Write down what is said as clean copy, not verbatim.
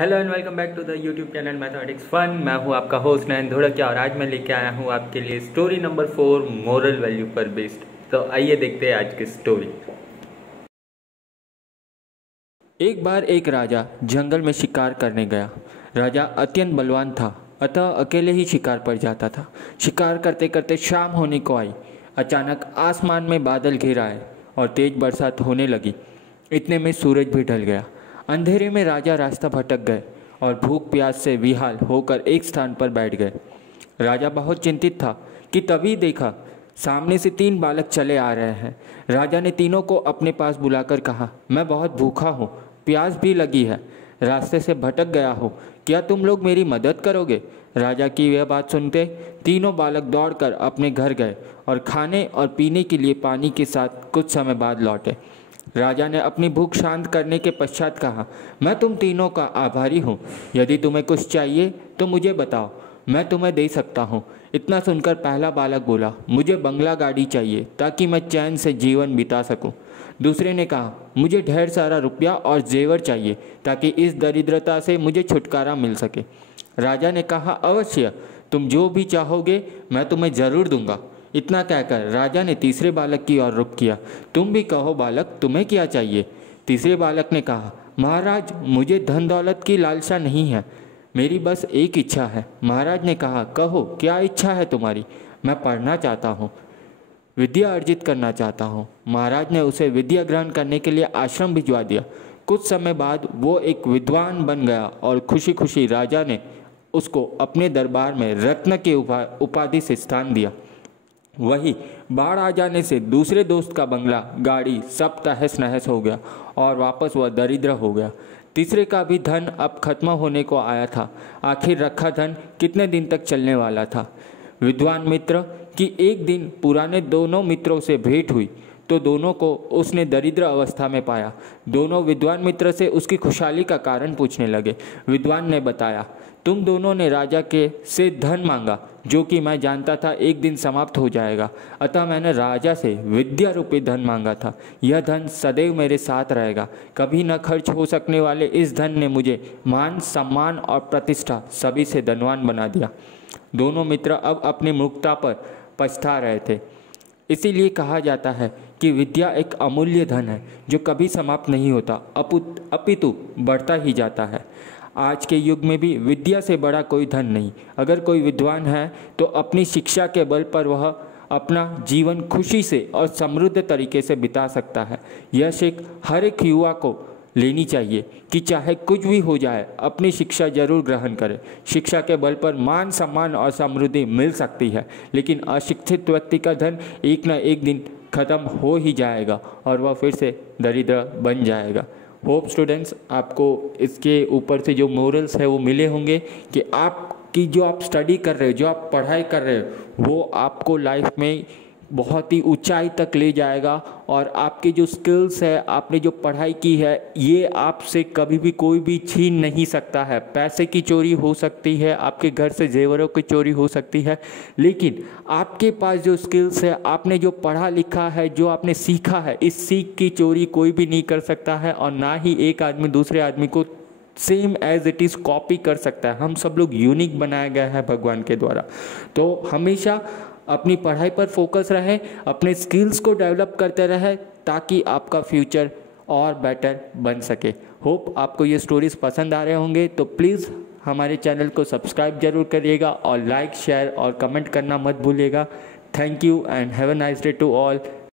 Hello and welcome back to the YouTube channel mathematics fun. मैं हूं आपका host नयन धोड़किया और आज मैं लेके आया हूं आपके लिए स्टोरी नंबर 4 मोरल वैल्यू पर बेस्ड। तो आइए देखते हैं आज की स्टोरी। एक बार एक राजा जंगल में शिकार करने गया। राजा अत्यंत बलवान था, अतः अकेले ही शिकार पर जाता था। शिकार करते करते शाम होने को आई। अचानक आसमान में बादल घिर आए और तेज बरसात होने लगी। इतने में सूरज भी ढल गया। अंधेरे में राजा रास्ता भटक गए और भूख प्यास से विहाल होकर एक स्थान पर बैठ गए। राजा बहुत चिंतित था कि तभी देखा सामने से 3 बालक चले आ रहे हैं। राजा ने तीनों को अपने पास बुलाकर कहा, मैं बहुत भूखा हूँ, प्यास भी लगी है, रास्ते से भटक गया हूँ, क्या तुम लोग मेरी मदद करोगे? राजा की यह बात सुनते तीनों बालक दौड़कर अपने घर गए और खाने और पीने के लिए पानी के साथ कुछ समय बाद लौटे। राजा ने अपनी भूख शांत करने के पश्चात कहा, मैं तुम तीनों का आभारी हूँ। यदि तुम्हें कुछ चाहिए तो मुझे बताओ, मैं तुम्हें दे सकता हूँ। इतना सुनकर पहला बालक बोला, मुझे बंगला गाड़ी चाहिए ताकि मैं चैन से जीवन बिता सकूँ। दूसरे ने कहा, मुझे ढेर सारा रुपया और जेवर चाहिए ताकि इस दरिद्रता से मुझे छुटकारा मिल सके। राजा ने कहा, अवश्य, तुम जो भी चाहोगे मैं तुम्हें ज़रूर दूंगा। इतना कहकर राजा ने तीसरे बालक की ओर रुख किया, तुम भी कहो बालक, तुम्हें क्या चाहिए? तीसरे बालक ने कहा, महाराज, मुझे धन दौलत की लालसा नहीं है, मेरी बस एक इच्छा है। महाराज ने कहा, कहो क्या इच्छा है तुम्हारी? मैं पढ़ना चाहता हूँ, विद्या अर्जित करना चाहता हूँ। महाराज ने उसे विद्या ग्रहण करने के लिए आश्रम भिजवा दिया। कुछ समय बाद वो एक विद्वान बन गया और खुशी खुशी राजा ने उसको अपने दरबार में रत्न के उपाधि से स्थान दिया। वही बाढ़ आ जाने से दूसरे दोस्त का बंगला गाड़ी सब तहस नहस हो गया और वापस वह दरिद्र हो गया। तीसरे का भी धन अब खत्म होने को आया था। आखिर रखा धन कितने दिन तक चलने वाला था। विद्वान मित्र की एक दिन पुराने दोनों मित्रों से भेंट हुई तो दोनों को उसने दरिद्र अवस्था में पाया। दोनों विद्वान मित्र से उसकी खुशहाली का कारण पूछने लगे। विद्वान ने बताया, तुम दोनों ने राजा के से धन मांगा जो कि मैं जानता था एक दिन समाप्त हो जाएगा, अतः मैंने राजा से विद्या रूपी धन मांगा था। यह धन सदैव मेरे साथ रहेगा। कभी न खर्च हो सकने वाले इस धन ने मुझे मान, सम्मान और प्रतिष्ठा सभी से धनवान बना दिया। दोनों मित्र अब अपनी मूर्खता पर पछता रहे थे। इसीलिए कहा जाता है कि विद्या एक अमूल्य धन है जो कभी समाप्त नहीं होता, अपितु बढ़ता ही जाता है। आज के युग में भी विद्या से बड़ा कोई धन नहीं। अगर कोई विद्वान है तो अपनी शिक्षा के बल पर वह अपना जीवन खुशी से और समृद्ध तरीके से बिता सकता है। यह सीख हर एक युवा को लेनी चाहिए कि चाहे कुछ भी हो जाए अपनी शिक्षा जरूर ग्रहण करें। शिक्षा के बल पर मान, सम्मान और समृद्धि मिल सकती है, लेकिन अशिक्षित व्यक्ति का धन एक न एक दिन खत्म हो ही जाएगा और वह फिर से दरिद्र बन जाएगा। होप स्टूडेंट्स, आपको इसके ऊपर से जो मोरल्स है वो मिले होंगे कि आपकी जो आप स्टडी कर रहे हो, जो आप पढ़ाई कर रहे हो, वो आपको लाइफ में बहुत ही ऊंचाई तक ले जाएगा और आपके जो स्किल्स है, आपने जो पढ़ाई की है, ये आपसे कभी भी कोई भी छीन नहीं सकता है। पैसे की चोरी हो सकती है, आपके घर से जेवरों की चोरी हो सकती है, लेकिन आपके पास जो स्किल्स है, आपने जो पढ़ा लिखा है, जो आपने सीखा है, इस सीख की चोरी कोई भी नहीं कर सकता है और ना ही एक आदमी दूसरे आदमी को same as it is copy कर सकता है। हम सब लोग यूनिक बनाया गया है भगवान के द्वारा। तो हमेशा अपनी पढ़ाई पर फोकस रहे, अपने स्किल्स को डेवलप करते रहे ताकि आपका फ्यूचर और बेटर बन सके। होप आपको ये स्टोरीज पसंद आ रहे होंगे, तो प्लीज़ हमारे चैनल को सब्सक्राइब जरूर करिएगा और लाइक, शेयर और कमेंट करना मत भूलिएगा। Thank you and have a nice day to all.